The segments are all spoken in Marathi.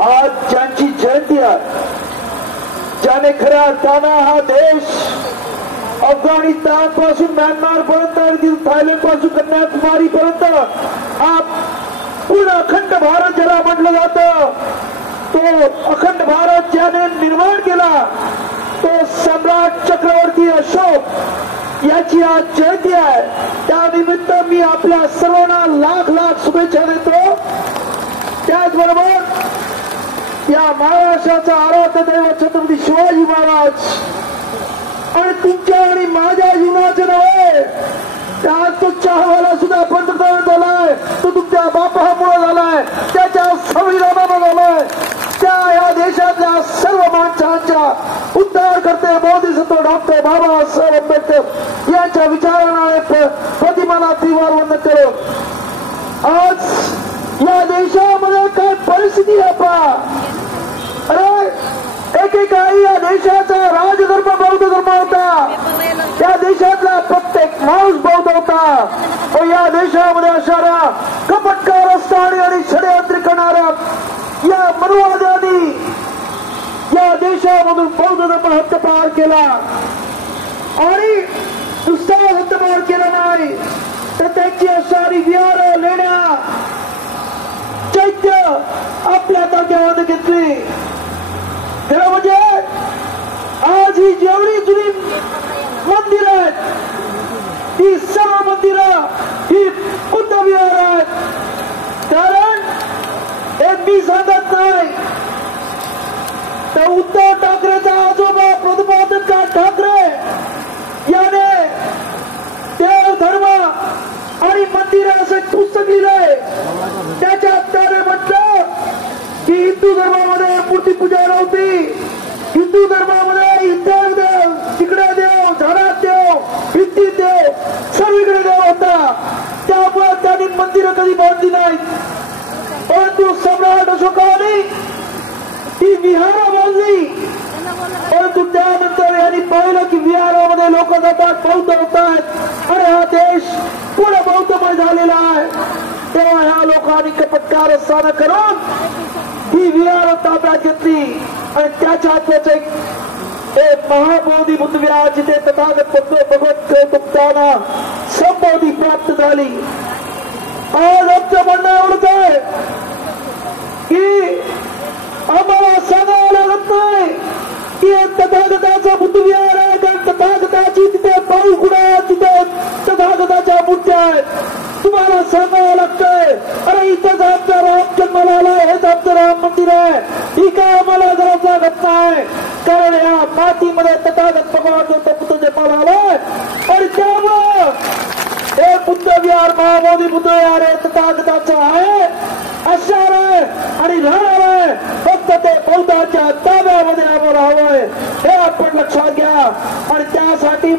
आज ज्यांची जयंती आहे, ज्याने खऱ्या अर्थानं हा देश अफगाणिस्तान पासून म्यानमार पर्यंत, थायलंड पासून कन्याकुमारी पर्यंत हा पूर्ण अखंड भारत ज्याला म्हटलं जातं, तो अखंड भारत ज्याने निर्माण केला, तो सम्राट चक्रवर्ती अशोक याची आज जयंती आहे. त्यानिमित्त मी आपल्या सर्वांना लाख लाख शुभेच्छा देतो. त्याचबरोबर या महाराष्ट्राचा आराध्य दैवत छत्रपती शिवाजी महाराज आणि तुमच्या आणि माझ्या जीवनाचे नव्हे, आज तो चहावाला सुद्धा पंतप्रधान झालाय, तो तुमच्या बापामुळे झालाय, त्याच्या संविधानानं झालाय, त्या या देशातल्या सर्व माणसांच्या उद्धार करते बोधिसत्व डॉक्टर बाबासाहेब आंबेडकर यांच्या विचारांना प्रतिमाला त्रिवार वंदन करू. आज या देशामध्ये काय परिस्थिती आहे पहा. अरे एकेकाळी या देशाचा राजधर्म बौद्ध धर्म होता, या देशातला प्रत्येक माणूस बौद्ध होता. व या देशामध्ये असणाऱ्या कपटकारस्थानी आणि षडयंत्र करणाऱ्या या मनुवाद्यांनी या देशामधून बौद्ध धर्म हद्दपार केला. आणि नुसता हद्दपार केला नाही तर त्याची असणारी विहार लेण्या चैत्य आपल्या ताब्यात घेतली. म्हणजे आज ही जेवढी जुनी मंदिर आहेत, ही सर्व मंदिरं ही बुद्ध विहार आहेत. कारण हे मी सांगत नाही, तर उद्धव ठाकरेचा आजोबा प्रदीपादित्य ठाकरे याने देव धर्म आणि मंदिर असं पुस्तक लिहिलंय. त्याच्यात त्याने म्हटलं की हिंदू धर्मामध्ये मूर्ती पूजा नव्हती, हिंदू धर्मामध्ये इथे देव, तिकडे देव, झाडात देव, भिंतीत देव, सगळीकडे देव होता. त्यामुळे त्यांनी मंदिरं कधी बांधली नाहीत. परंतु सम्राट अशोकाने ती विहारं बांधली. परंतु त्यानंतर यांनी पाहिलं की विहारामध्ये लोक जातात, बौद्ध होतात आणि हा देश पुढे बौद्धमय झालेला आहे. तेव्हा ह्या लोकांनी कपटकार स्थान करून ही विहार ताब्यात घेतली आणि त्याच्यातच एक महाबोधी बुद्ध विहार जिथे तथागत भगवत गौतमांना संबोधी प्राप्त झाली. आज आमचं म्हणणं एवढंच आहे की आम्हाला सांगावं लागत नाही की तथागताचा बुद्ध विहार आहे, कारण तथागताची तिथे पाऊलखुणा, तिथे तथागताच्या मूर्त्या आहेत. तुम्हाला सांगावं लागतंय, अरे इथंच आमचा राम जन्माला आला, हेच आमचं राम मंदिर आहे. ही काय आम्हाला गरज लागत नाही, कारण या मातीमध्ये तथागत भगवान जो बुद्ध जन्माला आलाय. आणि त्यामुळं हे बुद्ध विहार महाबोधी बुद्ध विहार हे तथागताचं आहे, असणार आहे आणि राहणार आहे. फक्त ते बौद्धाच्या ताब्यामध्ये आम्हाला हवंय, हे आपण लक्षात घ्या. आणि त्यासाठी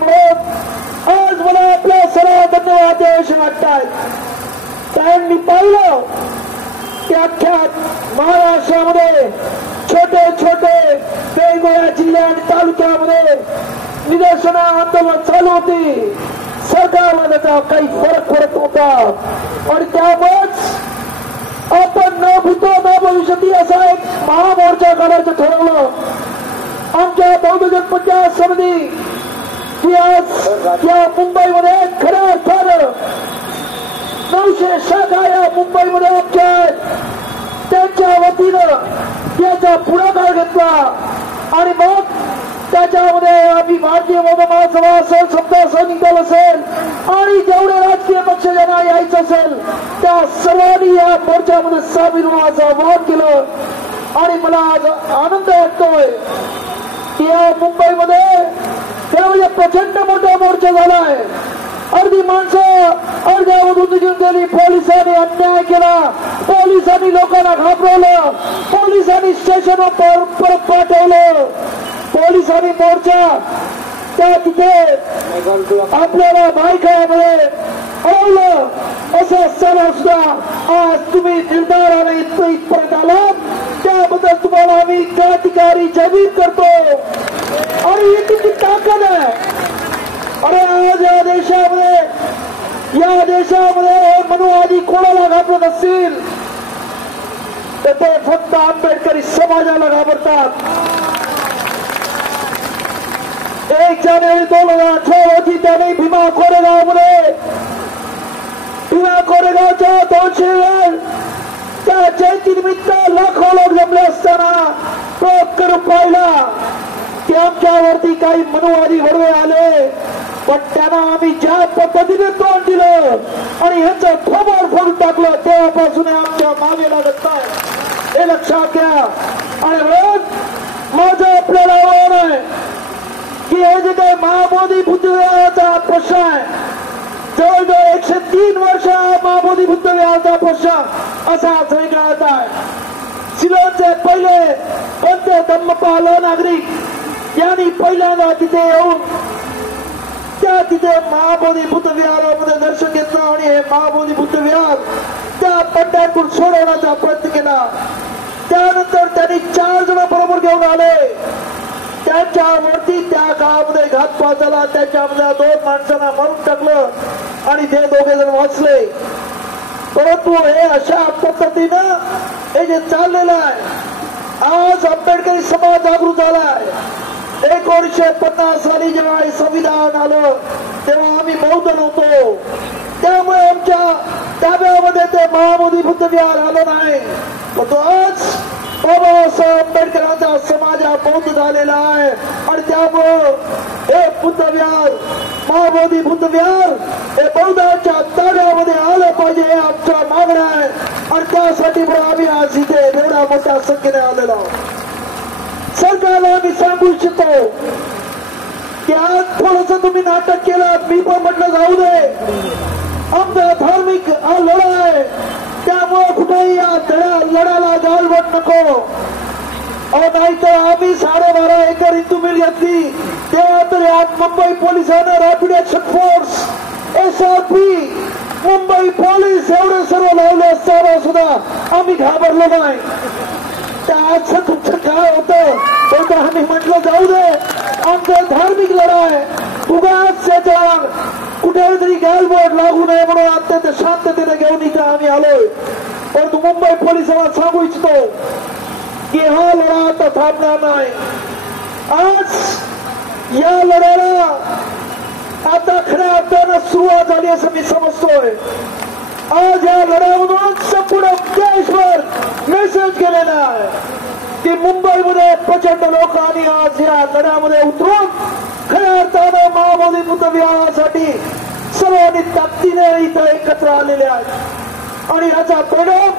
आज मला आपल्या सर्व धन्यवाद द्यावेसे वाटतात. कारण मी पाहिलं की अख्ख्या महाराष्ट्रामध्ये छोटे छोटे वेगवेगळ्या जिल्ह्या आणि तालुक्यामध्ये निदर्शनं आंदोलन चालू होती. सरकारला त्याचा काही फरक पडत होता. आणि त्यामुळेच आपण न भूतो न भविष्यती असा एक महामोर्चा काढायचं ठरवलं. आमच्या बौद्ध जनपंचायत समिती ही आज या मुंबईमध्ये खऱ्या अर्थानं 900 शाखा या मुंबईमध्ये आमच्या त्यांच्या वतीनं याचा पुढाकार घेतला. आणि मग त्याच्यामध्ये आम्ही भारतीय बौद्ध महासभा असेल, समता सैनिक असेल आणि जेवढे राजकीय पक्ष ज्यांना यायचं असेल त्या सर्वांनी या मोर्चामध्ये सामील होण्याचं आवाहन केलं. आणि मला आज आनंद वाटतोय की या मुंबईमध्ये म्हणजे प्रचंड मोठा मोर्चा झालाय. अर्धी माणसं अर्ध्यामधून निघून गेली. पोलिसांनी अन्याय केला, पोलिसांनी लोकांना घाबरवलं, पोलिसांनी स्टेशनवर परत पाठवलं, पोलिसांनी मोर्चा त्या तिथे आपल्याला बायकामध्ये अडवलं. असं असताना सुद्धा आज तुम्ही निर्धाराने इथपर्यंत आलात, त्याबद्दल तुम्हाला आम्ही त्या ठिकाणी जमीन करतो. आणि ही किती ताकद आहे. अरे आज या देशामध्ये मनुवादी कोणाला घाबरत असतील तर ते फक्त आंबेडकरी समाजाला घाबरतात. 1 जानेवारी 2018 रोजी त्यांनी भीमा कोरेगावच्या 200 त्या जयंतीनिमित्त लाखो लोक जमले असताना तो करून पाहिला की आमच्यावरती काही मनुवादी वडवे आले, पण त्यांना आम्ही ज्या पद्धतीने तोंड दिलं आणि ह्याचं थोबाड फोडून टाकलं तेव्हापासून आमच्या मागे लागत नाही, हे लक्षात घ्या. आणि म्हणून माझं आपल्याला आव्हान आहे की हे जे काही महाबोधी बुद्ध विहाराचा प्रश्न आहे, जवळजवळ 103 वर्ष महाबोधी बुद्ध विहाराचा प्रश्न असाच वेगळाच आहे. सिलोनचे पहिले पंत धम्मपाल नागरिक यांनी पहिल्यांदा तिथे येऊन तिथे महाबोधी बुद्ध विहारामध्ये दर्शन घेतलं आणि हे महाबोधी बुद्ध विहार त्या पंड्यांकडून सोडवण्याचा प्रयत्न केला. त्यानंतर त्यांनी 4 जण बरोबर घेऊन आले. त्यांच्यावरती त्या काळामध्ये घातपात झाला, त्याच्यामध्ये 2 माणसांना मारून टाकलं आणि ते 2 जण वाचले. परंतु हे अशा पद्धतीनं हे जे चाललेलं आहे, आज आंबेडकरी समाज जागृत झालाय. 1950 साली जेव्हा हे संविधान आलं तेव्हा आम्ही बौद्ध नव्हतो, त्यामुळे आमच्या ताब्यामध्ये ते महाबोधी बुद्ध विहार आलं नाही. पण आज बाबासाहेब आंबेडकरांचा समाज हा बौद्ध झालेला आहे आणि त्यामुळं हे बुद्ध विहार, महाबोधी बुद्ध विहार हे बौद्धांच्या ताब्यामध्ये आलं पाहिजे, हे आमच्या मागणं आहे. आणि त्यासाठी आम्ही आज इथे एवढ्या मोठ्या संख्येने आलेलो आहोत. सरकारला आम्ही सांगू इच्छितो की आज थोडस तुम्ही नाटक केलं, मी पण म्हटलं जाऊ दे, आमचा धार्मिक हा लढा आहे, त्यामुळे कुठेही या लढाला गालबोट नको. नाहीतर आम्ही 12.5 एकर हिंदू मिल घेतली तेव्हा तरी आज मुंबई पोलिसांना rapid action force, SRP, Mumbai police एवढे सर्व लावले असताना सुद्धा आम्ही घाबरलो नाही. त्याचं तुमचं काय होतं तर आम्ही म्हटलं जाऊ दे, आमचा धार्मिक लढा आहे, उगाच त्याच्या कुठेतरी गॅलबोर्ड लागू नये म्हणून अत्यंत शांततेने घेऊन इथं आम्ही आलोय. परंतु मुंबई पोलिसांना सांगू इच्छितो की हा लढा आता थांबणार नाही. आज या लढ्याला आता खऱ्या अर्थानं सुरुवात झाली असं मी समजतोय. आज या लढ्यामधून संपूर्ण देशभर मेसेज गेलेला आहे की मुंबईमध्ये प्रचंड लोकांनी आज या लढ्यामध्ये उतरून खऱ्या अर्थानं महाबोधी बुद्ध विहारासाठी सर्वांनी ताकदीने इथं एकत्र आलेले आहेत आणि याचा परिणाम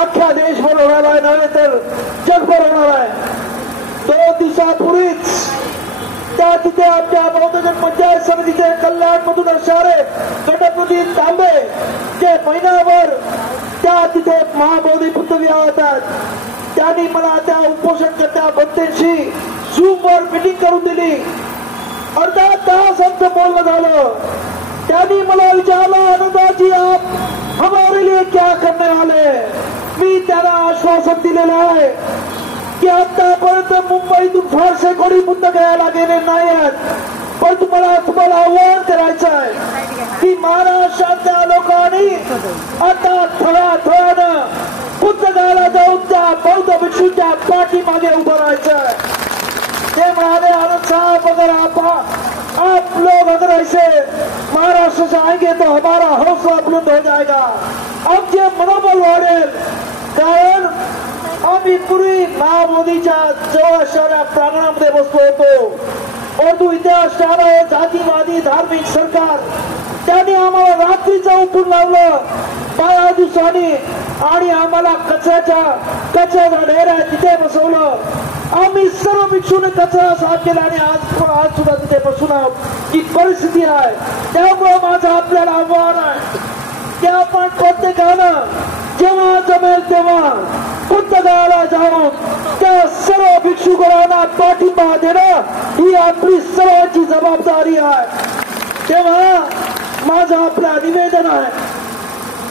अख्ख्या देशभर होणार आहे, नव्हे तर जगभर होणार आहे. 2 दिवसापूर्वीच तिथे आमच्या बौद्ध पंचायत समितीचे कल्याण मधून असणारे गणपती तांबे जे महिनाभर तिथे महाबोधी बुद्ध विहारात आहेत, त्यांनी मला त्या उपोषणकर्त्या भक्तांशी झूमवर मीटिंग करून दिली. अर्धा तास आमचं बोलणं झालं. त्यांनी मला विचारलं, आनंदाजी आप हमारे लिए क्या करने वाले. मी त्यांना आश्वासन दिलेलं आहे की आतापर्यंत मुंबईतून फारसे कोणी बुद्ध गयाला गेले नाही आहेत, पण तुम्हाला आव्हान करायचं आहे की महाराष्ट्रातल्या लोकांनी आता थोड्यानं बुद्ध गयाला जाऊन त्या बौद्ध भिक्षूच्या पाठीमागे उभं राहायचं आहे. ते म्हणाले, आनंद साहब अगर आप लोग अगर ऐसे महाराष्ट्र से आएंगे तो हमारा हौसला बुलंद हो जाएगा, आमचे मनोबल वाढेल. कारण आम्ही पूर्वी महाबोधीच्या जवळ असणाऱ्या प्रांगणामध्ये बसलो होतो, परंतु इथे असणारं जातीवादी धार्मिक सरकार त्यांनी आम्हाला रात्रीचं उठून लावलं 12 दिवसांनी आणि आम्हाला कचऱ्याचा ढेर तिथे बसवलं. आम्ही सर्व भिक्षूने कचरा साफ केला आणि आज सुद्धा तिथे बसून आहोत ही परिस्थिती आहे. त्यामुळे माझं आपल्याला आव्हान आहे की आपण प्रत्येकानं जेव्हा जमेल तेव्हा बुद्ध गयाला जाऊन त्या सर्व भिक्षुकांना पाठिंबा देणं ही आपली सर्वांची जबाबदारी आहे. तेव्हा माझं आपलं निवेदन आहे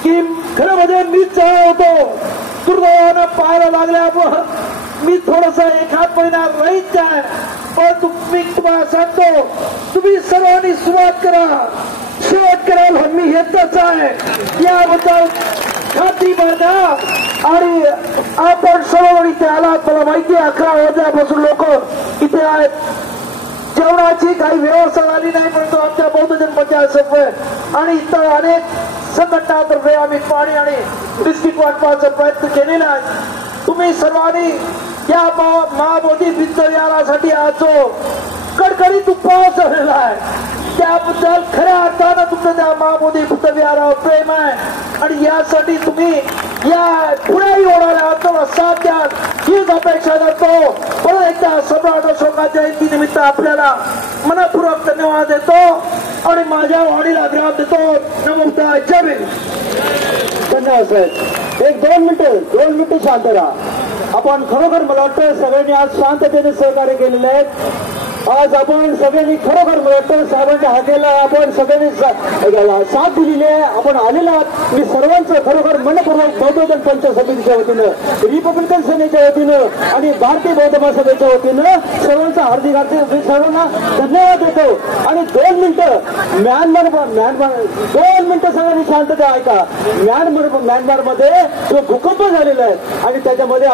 की खरं म्हणजे मीच जवळ होतो, दुर्दैवानं पाहायला लागल्यामुळं मी थोडंसं 1-8 महिना रहित आहे, पण मी तुम्हाला सांगतो तुम्ही सर्वांनी सुरुवात करा, शेवट करायला मी येतच आहे. याबद्दल खात्री बाळगा आणि आपण सर्व इथे आलात. मला माहिती आहे 11 वाजल्यापासून लोक इथे आहेत. जेवणाची काही व्यवस्था झाली नाही, परंतु आमच्या बौद्धजन पंचायत सभे आणि इतर अनेक संघटनातर्फे आम्ही पाणी आणि बिस्किट वाटपाचा प्रयत्न केलेला आहे. तुम्ही सर्वांनी या महाबोधी भिंत विहारासाठी आज जो कडकडीत उपवास झालेला आहे त्याबद्दल खऱ्या अर्थानं तुमचं त्या महाबोधी भिंत विहारावर प्रेम आहे आणि यासाठी तुम्ही या पुढेही होणाऱ्या आंदोलनात साथ द्याल हीच अपेक्षा करतो. परत एकदा सम्राट अशोका जयंती निमित्त आपल्याला मनपूर्वक धन्यवाद देतो आणि माझ्या वाणीला विराम देतो. नमस्कार. जय भीम. धन्यवाद साहेब. एक 2 मिनिटं शांत राहा. आपण खरोखर मला वाटतं सगळ्यांनी आज शांततेने सहकार्य केलेले आहेत. आज आपण सगळ्यांनी खरोखर मला वाटतं साहेबांच्या हाकेला आपण सगळ्यांनी साथ दिलेली आहे. आपण आलेला आहात. मी सर्वांचं खरोखर मनपूर्वक बौद्धजन पंचायत समितीच्या वतीनं, रिपब्लिकन सेनेच्या वतीनं आणि भारतीय बौद्ध महासभेच्या वतीनं सर्वांचं हार्दिक सर्वांना धन्यवाद देतो. आणि 2 मिनिटं म्यानमार 2 मिनिटं सगळ्यांनी शांतता ऐका. म्यानमारमध्ये जो भूकंप झालेला आहे आणि त्याच्यामध्ये